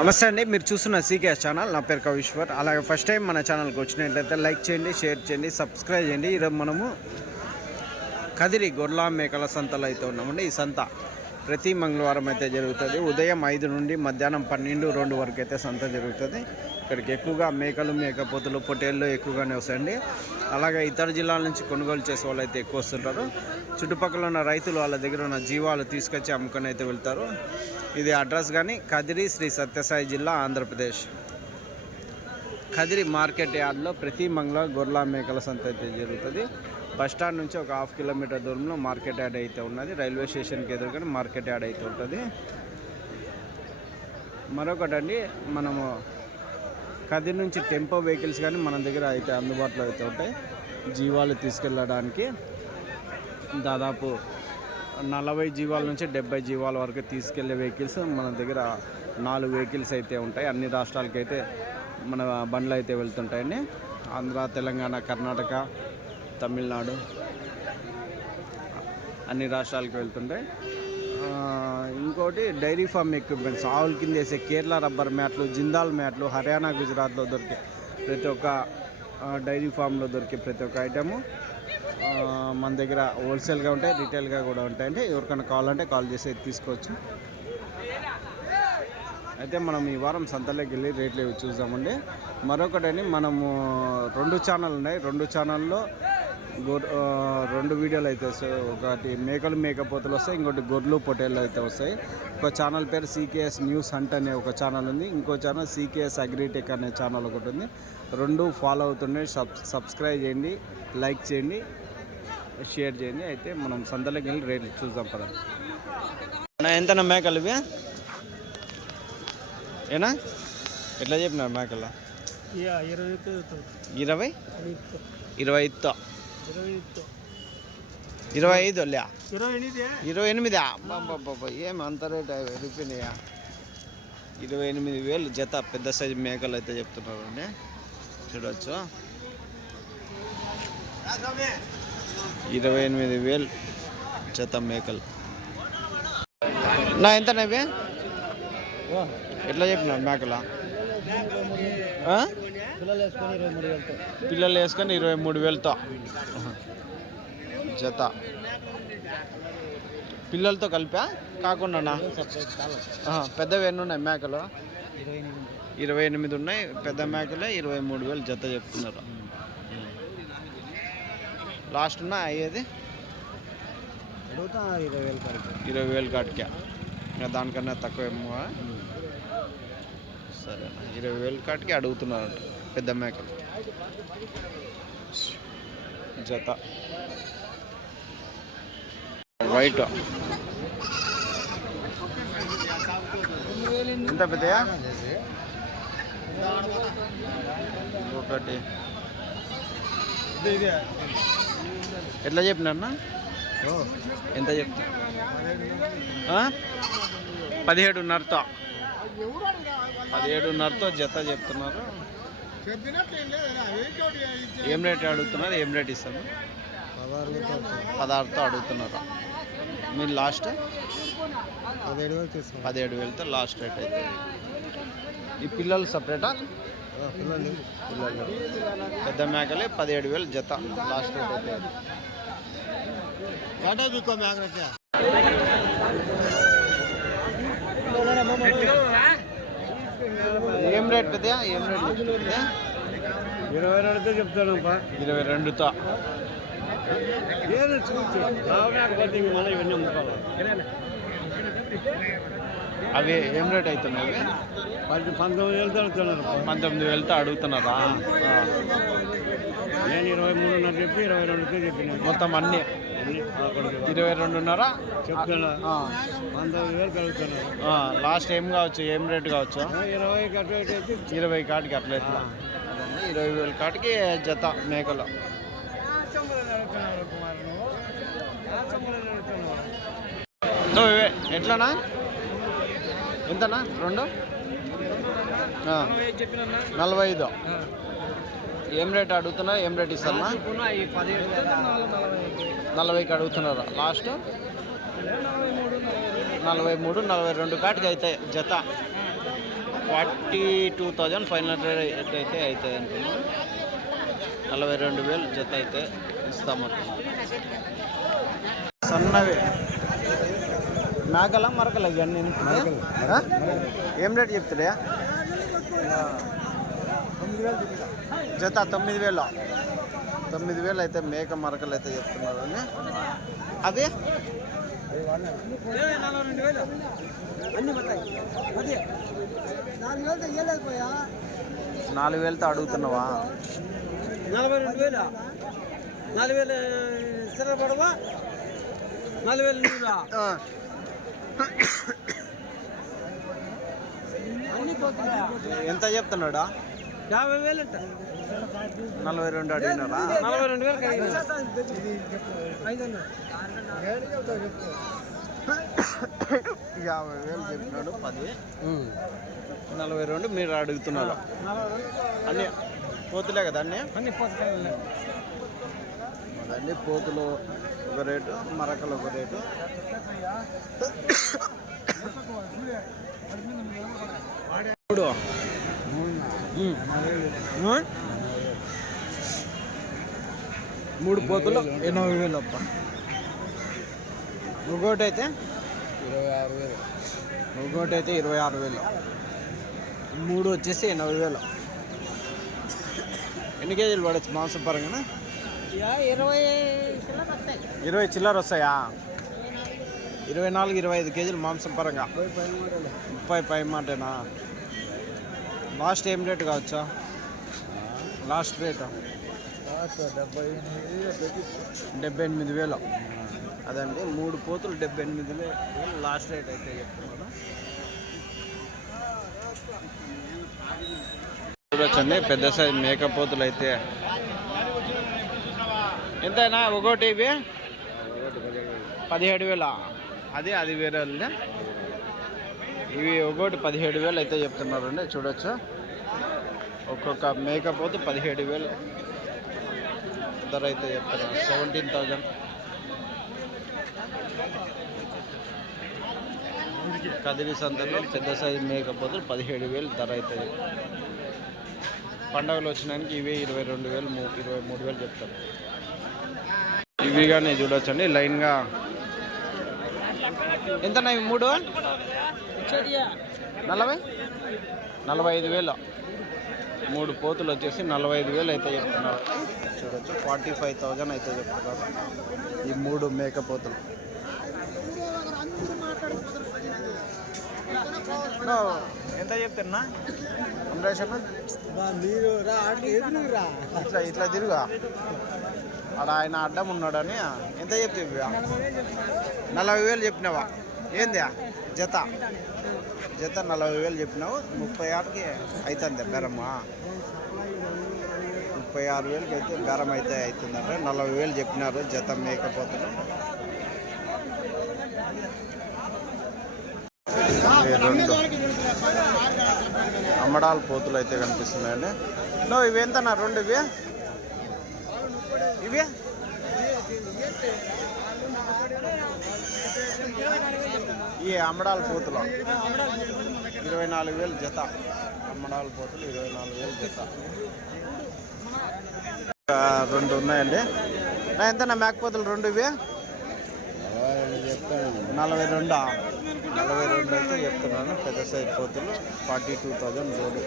నమస్తే అండి మీరు చూస్తున్న సీకేఎస్ ఛానల్. నా పేరు కవిశ్వర్. అలాగే ఫస్ట్ టైం మన ఛానల్కి వచ్చినట్లయితే లైక్ చేయండి షేర్ చేయండి సబ్స్క్రైబ్ చేయండి. ఈరోజు మనము కదిరి గొర్లా మేకల సంతలో అయితే ఉన్నామండి. ఈ సంత ప్రతి మంగళవారం అయితే జరుగుతుంది. ఉదయం ఐదు నుండి మధ్యాహ్నం పన్నెండు రెండు వరకు అయితే సంత జరుగుతుంది. ఇక్కడికి ఎక్కువగా మేకలు మేకపోతులు పొట్టేళ్ళు ఎక్కువగానే వస్తాయండి. అలాగే ఇతర జిల్లాల నుంచి కొనుగోలు చేసే వాళ్ళు అయితే ఎక్కువ వస్తుంటారు. చుట్టుపక్కల ఉన్న రైతులు వాళ్ళ దగ్గర ఉన్న జీవాలు తీసుకొచ్చి అమ్ముకొని అయితే వెళ్తారు. ఇది అడ్రస్ కానీ కదిరి శ్రీ సత్యసాయి జిల్లా ఆంధ్రప్రదేశ్. కదిరి మార్కెట్ యార్డ్లో ప్రతి మంగళ గొర్రెల మేకల సంత అయితే జరుగుతుంది. బస్ స్టాండ్ నుంచి ఒక హాఫ్ కిలోమీటర్ దూరంలో మార్కెట్ యార్డ్ అయితే ఉన్నది. రైల్వే స్టేషన్కి ఎదురుగానే మార్కెట్ యార్డ్ అయితే ఉంటుంది. మరొకటండి మనము కదిరి నుంచి టెంపో వెహికల్స్ కానీ మన దగ్గర అయితే అందుబాటులో అయితే ఉంటాయి. జీవాలు తీసుకెళ్ళడానికి దాదాపు నలభై జీవాల నుంచి డెబ్బై జీవాల వరకు తీసుకెళ్ళే వెహికల్స్ మన దగ్గర నాలుగు వెహికల్స్ అయితే ఉంటాయి. అన్ని రాష్ట్రాలకైతే మన బండ్లు అయితే వెళ్తుంటాయండి. ఆంధ్ర తెలంగాణ కర్ణాటక తమిళనాడు అన్ని రాష్ట్రాలకు వెళ్తుంటాయి. ఆ, ఇంకోటి డైరీ ఫామ్ ఎక్విప్మెంట్స్. ఆవుల కింద వేసే కేరళ రబ్బర్ మ్యాట్లు జిందాల్ మ్యాట్లు హర్యానా గుజరాత్లో దొరికే ప్రతి ఒక్క డైరీ ఫామ్లో దొరికే ప్రతి ఒక్క ఐటము మన దగ్గర హోల్సేల్గా ఉంటాయి రీటైల్గా కూడా ఉంటాయండి. ఎవరికైనా కావాలంటే కాల్ చేసి తీసుకోవచ్చు. అయితే మనం ఈ వారం సంతలోకి వెళ్ళి రేట్లు ఇవి చూద్దామండి. మరొకటని మనము రెండు ఛానల్ ఉన్నాయి. రెండు ఛానల్లో రెండు వీడియోలు అయితే వస్తాయి. ఒకటి మేకలు మేకపోతలు వస్తాయి ఇంకోటి గొర్రెలు పొటేళ్ళు అయితే వస్తాయి. ఒక ఛానల్ పేరు సీకేఎస్ న్యూస్ హంట్ అనే ఒక ఛానల్ ఉంది. ఇంకో ఛానల్ సీకేఎస్ అగ్రిటెక్ అనే ఛానల్ ఒకటి ఉంది. రెండు ఫాలో అవుతుండే సబ్ సబ్స్క్రైబ్ చేయండి లైక్ చేయండి షేర్ చేయండి. అయితే మనం సంతలోకి వెళ్ళి రేట్లు చూద్దాం పదండి ఎంతనా మేకలు ఇవి? ఏనా? ఎట్లా చెప్పినారు మేకల? ఇరవై ఇరవై? ఇరవై ఇరవై ఐదు లే ఇరవై ఎనిమిది ఇరవై ఎనిమిదా బాబా ఏం అంత రేట్ వెళ్ళిపోయినాయా? ఇరవై ఎనిమిది వేలు జత పెద్ద సైజు మేకలు అయితే చెప్తున్నారు అండి చూడవచ్చు ఇరవై ఎనిమిది వేలు జత మేకలు. నా ఎంత ఇవి ఎట్లా చెప్పినారు మేకల? పిల్లలు వేసుకొని ఇరవై మూడు వేలతో. జత. పిల్లలతో కలిపా? కాకుండా పెద్దవి ఎన్ని ఉన్నాయి మేకలు? ఇరవై ఎనిమిది ఉన్నాయి. పెద్ద మేకలే ఇరవై మూడు వేలు జత చెప్తున్నారు. లాస్ట్ ఉన్న అయ్యేది? ఇరవై వేలు ఇరవై వేలు కాటికే. ఇంకా దానికన్నా తక్కువ ఏమో సరే ఇరవై వేలు కాటికి అడుగుతున్నారంట. పెద్ద మేకలు. జత. వైట్. ఎంత పెద్దయా ఒకటి. ఎట్లా చెప్పినారన్నా? ఎంత చెప్తా? పదిహేడున్నరతో. పదిహేడున్నరతో జత చెప్తున్నారు. ఏం రేట్ అడుగుతున్నారు? ఏం రేట్ ఇస్తారు? పదహారుతో అడుగుతున్నారు. మీరు లాస్ట్? పదిహేడు వేలు తీసుకున్నాం పదిహేడు వేలతో లాస్ట్ రేట్ అయితే. ఈ పిల్లలు సపరేటా? పిల్లలు పిల్లలు పెద్ద మేకలే పదిహేడు వేలు జత లాస్ట్ రేట్ అయితే. ఎటో రేట్ పెద్దయా ఏం రేట్ ఇరవై రెండుతో చెప్తాను ఇరవై రెండుతో. ఏదో చూసి రావడానికి ఇవన్నీ అమ్ముకోవాలి. అవి ఏం రేట్ అవుతున్నాయి పంతొమ్మిది వేలతో అడుగుతున్నారు. పంతొమ్మిది వేలతో అడుగుతున్నారా. నేను ఇరవై మూడున్నర చెప్పి ఇరవై రెండుతో చెప్పిన. మొత్తం అన్ని. ఇరవై రెండున్నర? లాస్ట్ ఏం కావచ్చు? ఏం రేట్ కావచ్చు? ఇరవై ఇరవై కాటికి అట్లా ఇరవై వేల కాటికి జత మేకలు. ఎట్లానా? ఎంతనా? రెండు? నలభై ఐదు. ఏం రేట్ అడుగుతున్నా? ఏం రేట్ ఇస్తారా నలభైకి అడుగుతున్నారా? లాస్ట్? నలభై మూడు నలభై రెండు కాటికి అవుతాయి జత. Forty two thousand five hundred అయితే అవుతుంది అనుకున్నాను నలభై రెండు వేలు జత అయితే ఇస్తామంటున్నాను సన్నవి. మేకల మరకల ఇవన్నీ? ఏం రేట్ చెప్తులే జత తొమ్మిది వేలు. తొమ్మిది వేలు అయితే మేక మరకలు అయితే చెప్తున్నారు అని అవి? నాలుగు వేలతో అడుగుతున్నావా? నలభై రెండు వేల నాలుగు వేల సిర పడవా నాలుగు వేల నూరా ఎంత చెప్తున్నాడా? యాభై వేలు అంట నలభై రెండు అడిగినారా? నలభై రెండు వేలు యాభై వేలు చెప్పినాడు పది. నలభై రెండు మీరు అడుగుతున్నారు. అన్ని పోతులే కదా అన్నీ? అన్ని పోతాయి అదన్నీ పోతులు ఒక రేటు మరకలు ఒక రేటు. ఉమ్. మూడు పోతులు ఎనభై వేలు అప్ప ఇంకోటి అయితే ఇరవై ఆరు వేలు. ఇంకోటి అయితే ఇరవై ఆరు వేలు మూడు వచ్చేసి ఎనభై వేలు. ఎన్ని కేజీలు పడచ్చు మాంసం పరంగా ఇరవై ఇరవై చిల్లర వస్తాయా? ఇరవై నాలుగు ఇరవై ఐదు కేజీలు మాంసం పరంగా. ముప్పై పై మాటేనా? లాస్ట్ ఏం రేట్ కావచ్చా? Last rate? డెబ్బై డెబ్బై ఎనిమిది వేలు. అదండి మూడు పోతులు డెబ్బై ఎనిమిది వేలు. లాస్ట్ రేట్ అయితే చెప్తున్నారు చూడొచ్చండి పెద్ద సైజ్ మేక పోతులు అయితే. ఎంతైనా ఒకటి ఇవి? పదిహేడు వేల? అది అది వేరే ఇవి ఒకటి పదిహేడు వేలు అయితే చెప్తున్నారండి చూడొచ్చు? ఒక్కొక్క మేకపోతే పదిహేడు వేలు ధర అయితే చెప్తున్నారు సెవెంటీన్ థౌజండ్ కదిరి సంతలో పెద్ద సైజు మేకపోతే పదిహేడు వేలు ధర అవుతుంది పండగలు వచ్చినానికి ఇవి ఇరవై రెండు వేలు ఇరవై మూడు వేలు చెప్తారు. ఇవి కానీ చూడొచ్చండి లైన్గా ఎంత ఇవి మూడు? నలభై? నలభై ఐదు వేలు. మూడు పోతులు వచ్చేసి నలభై ఐదు వేలు అయితే చెప్తున్నారు. చూడొచ్చు ఫార్టీ ఫైవ్ థౌజండ్ అయితే చెప్తున్నారు. ఈ మూడు మేకపోతులు నో, ఎంత చెప్తున్నా? అమరేష్ అన్న మీరు రా? ఇట్లా ఇట్లా తిరుగా. ఆడ ఆయన అడ్డం ఉన్నాడని ఎంత చెప్తే నలభై వేలు చెప్పినావా? ఏంది జత. జత నలభై వేలు చెప్పినావు ముప్పై ఆరుకి అవుతుంది బెరమ్మా ముప్పై ఆరు వేలకి అయితే బెరం అయితే అవుతుందంటే నలభై వేలు చెప్పినారు జత మేకపోతులు. ఇవి రెండు. అమ్మడాల పోతులు అయితే కనిపిస్తున్నాయండి. నో ఇవి ఎంతనా? రెండు ఇవి ఇవి ఈ అమ్మడాల పోతులు. ఇరవై నాలుగు వేలు జత. అమ్మడాల పోతులు ఇరవై నాలుగు వేలు జత. రెండు ఉన్నాయండి. నా ఎంతనా మేకపోతులు రెండు ఇవి నలభై రెండా. నలభై రెండు అయితే చెప్తున్నాను. పెద్ద సైజ్ పోతులు. Forty two thousand road